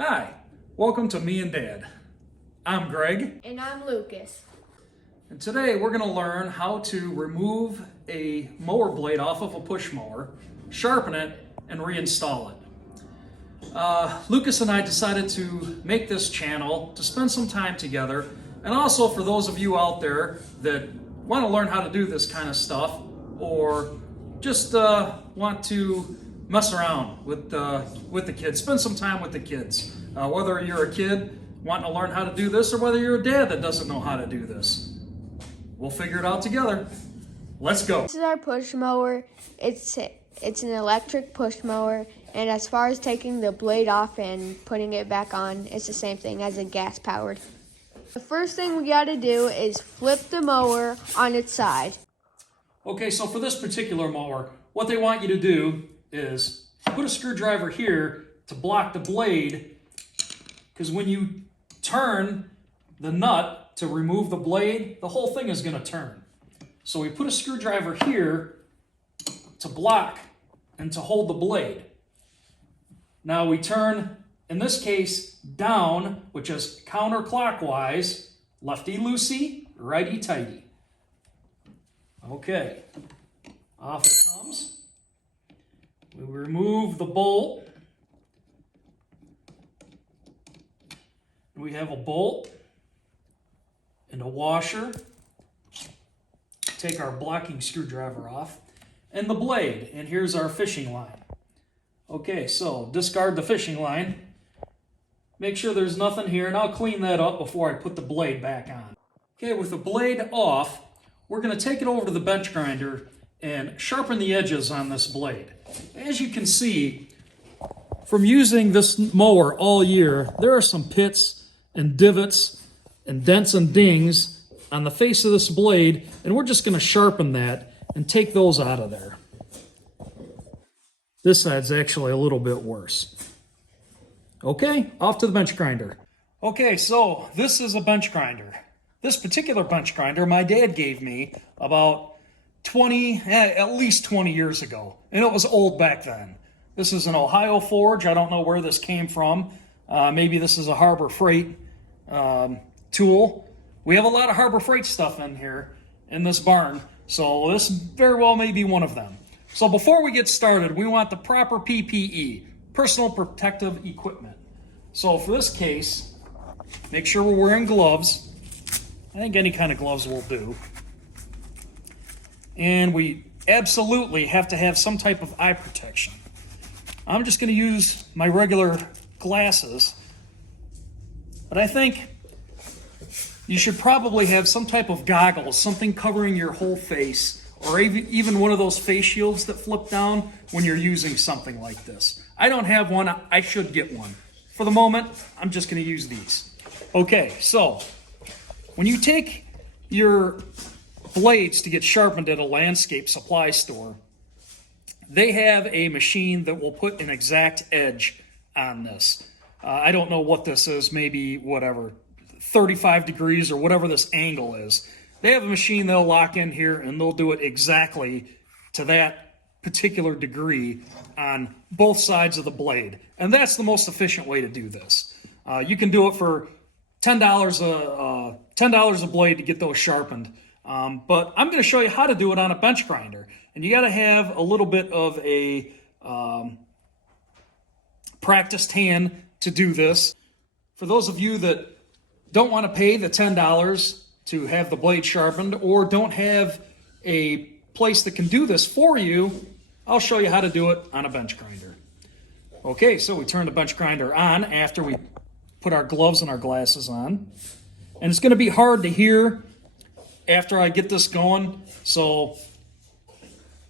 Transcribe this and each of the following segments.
Hi, welcome to Me and Dad. I'm Greg, And I'm Lucas. and today we're going to learn how to remove a mower blade off of a push mower, sharpen it, and reinstall it. Lucas and I decided to make this channel to spend some time together, and also for those of you out there that want to learn how to do this kind of stuff, or just want to mess around with the kids, spend some time with the kids. Whether you're a kid wanting to learn how to do this, or whether you're a dad that doesn't know how to do this, we'll figure it out together. Let's go. This is our push mower. It's an electric push mower, and as far as taking the blade off and putting it back on, it's the same thing as a gas powered. The first thing we got to do is flip the mower on its side. Okay, so for this particular mower, what they want you to do is put a screwdriver here to block the blade, because when you turn the nut to remove the blade, the whole thing is going to turn. So we put a screwdriver here to block and to hold the blade. Now we turn, in this case, down, which is counterclockwise, lefty-loosey, righty-tighty. Okay, off it comes. We remove the bolt. We have a bolt and a washer. Take our blocking screwdriver off. And the blade. And here's our fishing line. Okay, so discard the fishing line. Make sure there's nothing here, and I'll clean that up before I put the blade back on. Okay, with the blade off, we're going to take it over to the bench grinder and sharpen the edges on this blade. As you can see, from using this mower all year, there are some pits and divots and dents and dings on the face of this blade, and we're just going to sharpen that and take those out of there. This side's actually a little bit worse. Okay, off to the bench grinder. Okay, so this is a bench grinder. This particular bench grinder my dad gave me about at least 20 years ago, and it was old back then. This is an Ohio forge. I don't know where this came from. Maybe this is a Harbor Freight tool. We have a lot of Harbor Freight stuff in here in this barn, so this very well may be one of them. So before we get started, we want the proper PPE, personal protective equipment. So for this case, make sure we're wearing gloves. I think any kind of gloves will do. And we absolutely have to have some type of eye protection. I'm just going to use my regular glasses, but I think you should probably have some type of goggles, something covering your whole face, or even one of those face shields that flip down when you're using something like this. I don't have one. I should get one. For the moment, I'm just going to use these. Okay, so when you take your blades to get sharpened at a landscape supply store, they have a machine that will put an exact edge on this. I don't know what this is, maybe whatever, 35 degrees or whatever this angle is. They have a machine they'll lock in here, and they'll do it exactly to that particular degree on both sides of the blade. And that's the most efficient way to do this. You can do it for $10 a blade to get those sharpened. But I'm going to show you how to do it on a bench grinder. And you got to have a little bit of a practiced hand to do this. For those of you that don't want to pay the $10 to have the blade sharpened, or don't have a place that can do this for you, I'll show you how to do it on a bench grinder. Okay, so we turn the bench grinder on after we put our gloves and our glasses on. And it's going to be hard to hear after I get this going, so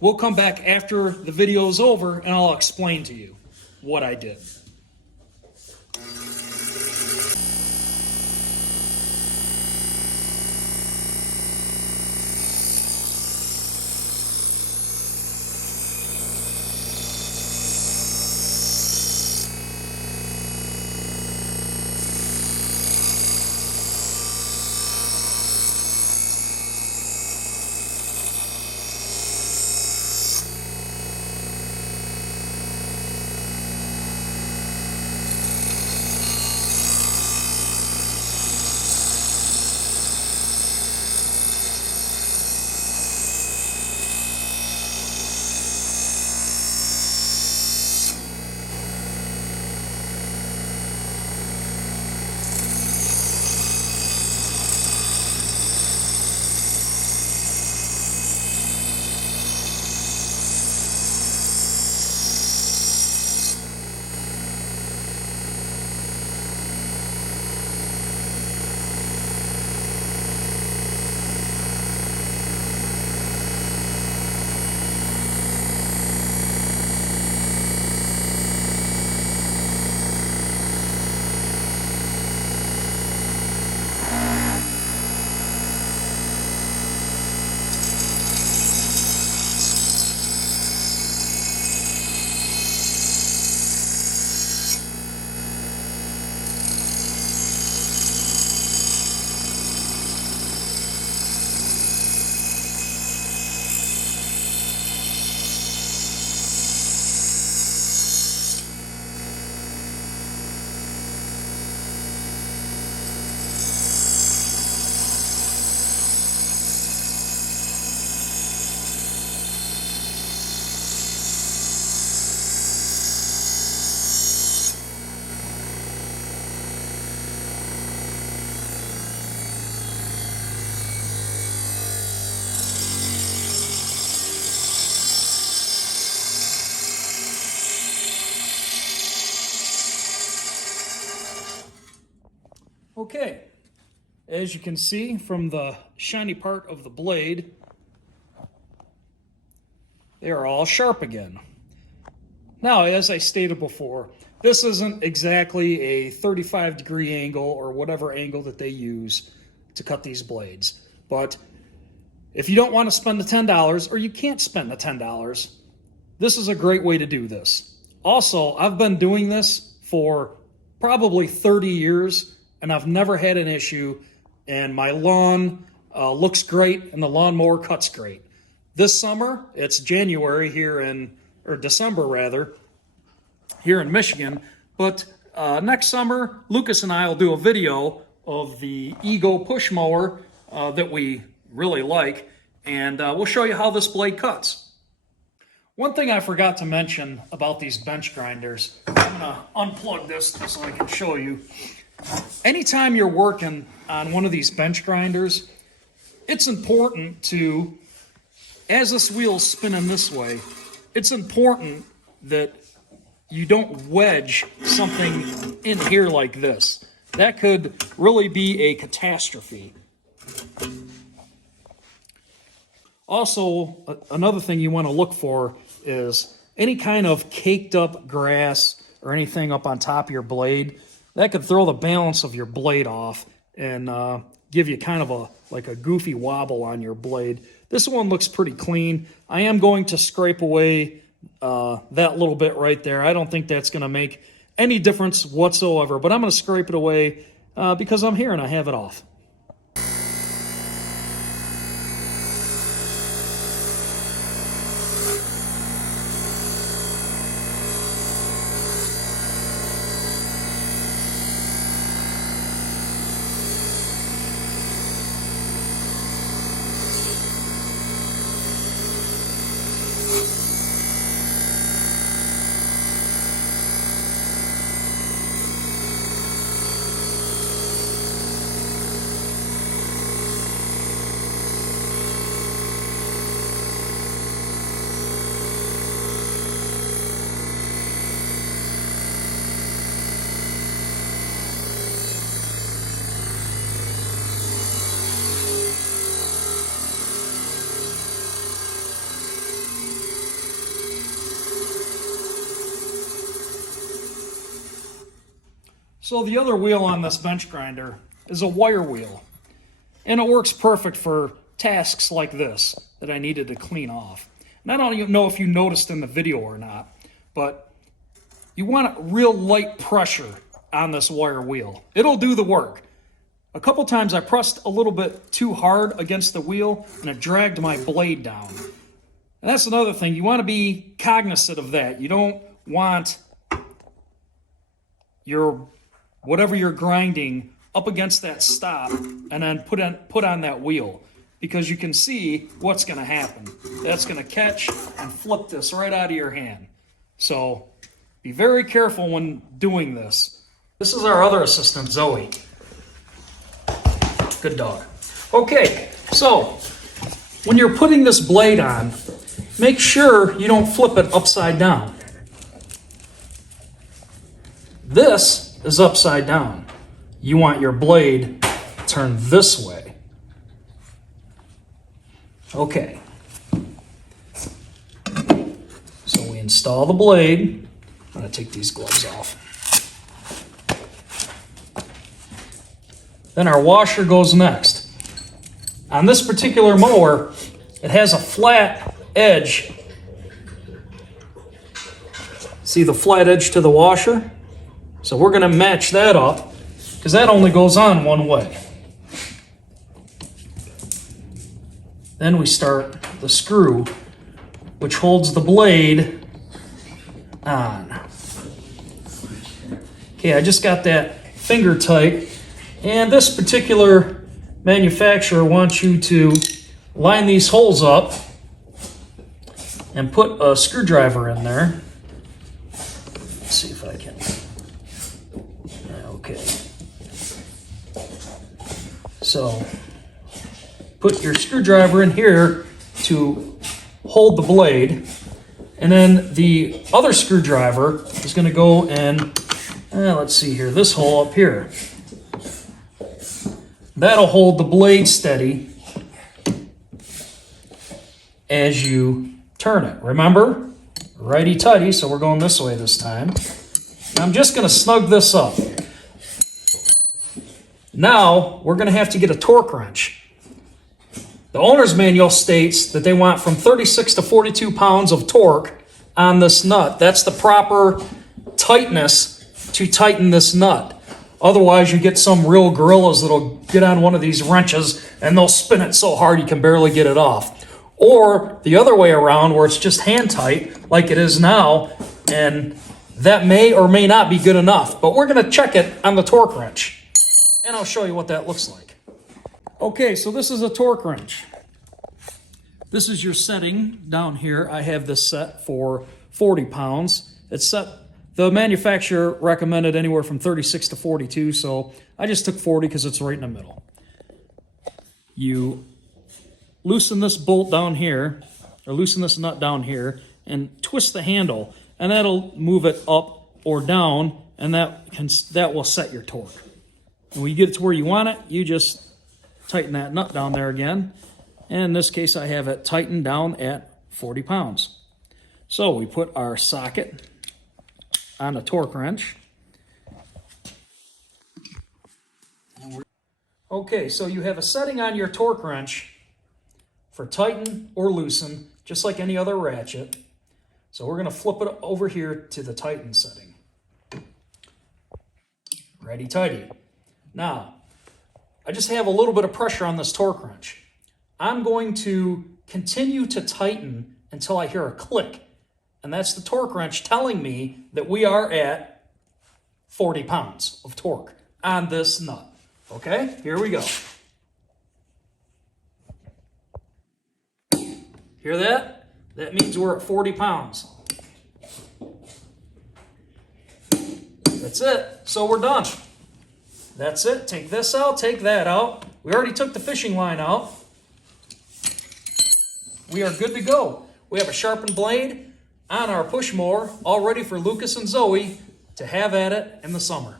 we'll come back after the video is over and I'll explain to you what I did. Okay, as you can see from the shiny part of the blade, they are all sharp again. Now, as I stated before, this isn't exactly a 35-degree angle or whatever angle that they use to cut these blades. But if you don't want to spend the $10 or you can't spend the $10, this is a great way to do this. Also, I've been doing this for probably 30 years and I've never had an issue, and my lawn looks great and the lawnmower cuts great. This summer, it's January here or December rather, here in Michigan, but next summer, Lucas and I will do a video of the Ego push mower that we really like, and we'll show you how this blade cuts. One thing I forgot to mention about these bench grinders, I'm gonna unplug this so I can show you. Anytime you're working on one of these bench grinders, it's important to, as this wheel's spinning this way, it's important that you don't wedge something in here like this. That could really be a catastrophe. Also, another thing you want to look for is any kind of caked up grass or anything up on top of your blade. That could throw the balance of your blade off and give you kind of a goofy wobble on your blade. This one looks pretty clean. I am going to scrape away that little bit right there. I don't think that's going to make any difference whatsoever, but I'm going to scrape it away because I'm here and I have it off. So the other wheel on this bench grinder is a wire wheel, and it works perfect for tasks like this that I needed to clean off. And I don't even know if you noticed in the video or not, but you want real light pressure on this wire wheel. It'll do the work. A couple times I pressed a little bit too hard against the wheel and it dragged my blade down. And that's another thing. You want to be cognizant of that. You don't want your whatever you're grinding up against that stop and then put on that wheel, because you can see what's going to happen. That's going to catch and flip this right out of your hand. So be very careful when doing this. This is our other assistant, Zoe. Good dog. Okay, so when you're putting this blade on, make sure you don't flip it upside down. This is upside down. You want your blade turned this way. Okay. So we install the blade. I'm going to take these gloves off. Then our washer goes next. On this particular mower, it has a flat edge. See the flat edge to the washer? So we're going to match that up, because that only goes on one way. Then we start the screw, which holds the blade on. Okay, I just got that finger tight, and this particular manufacturer wants you to line these holes up and put a screwdriver in there. Let's see if I can. Okay. So put your screwdriver in here to hold the blade, and then the other screwdriver is going to go in, let's see here, this hole up here. that'll hold the blade steady as you turn it. Remember, righty-tighty, so we're going this way this time. And I'm just going to snug this up. Now, we're going to have to get a torque wrench. The owner's manual states that they want from 36 to 42 pounds of torque on this nut. That's the proper tightness to tighten this nut. Otherwise, you get some real gorillas that'll get on one of these wrenches and they'll spin it so hard you can barely get it off. Or the other way around where it's just hand tight like it is now, and that may or may not be good enough. But we're going to check it on the torque wrench and I'll show you what that looks like. Okay, so this is a torque wrench. This is your setting down here. I have this set for 40 pounds. It's set, the manufacturer recommended anywhere from 36 to 42, so I just took 40 because it's right in the middle. You loosen this bolt down here, or loosen this nut down here, and twist the handle, and that'll move it up or down, and that will set your torque. And when you get it to where you want it, you just tighten that nut down there again. And in this case, I have it tightened down at 40 pounds. So we put our socket on the torque wrench. Okay, so you have a setting on your torque wrench for tighten or loosen, just like any other ratchet. So we're going to flip it over here to the tighten setting. Righty-tighty. Now, I just have a little bit of pressure on this torque wrench. I'm going to continue to tighten until I hear a click. And that's the torque wrench telling me that we are at 40 pounds of torque on this nut. Okay, here we go. Hear that? That means we're at 40 pounds. That's it. So we're done. That's it. Take this out, take that out. We already took the fishing line out. We are good to go. We have a sharpened blade on our push mower, all ready for Lucas and Zoe to have at it in the summer.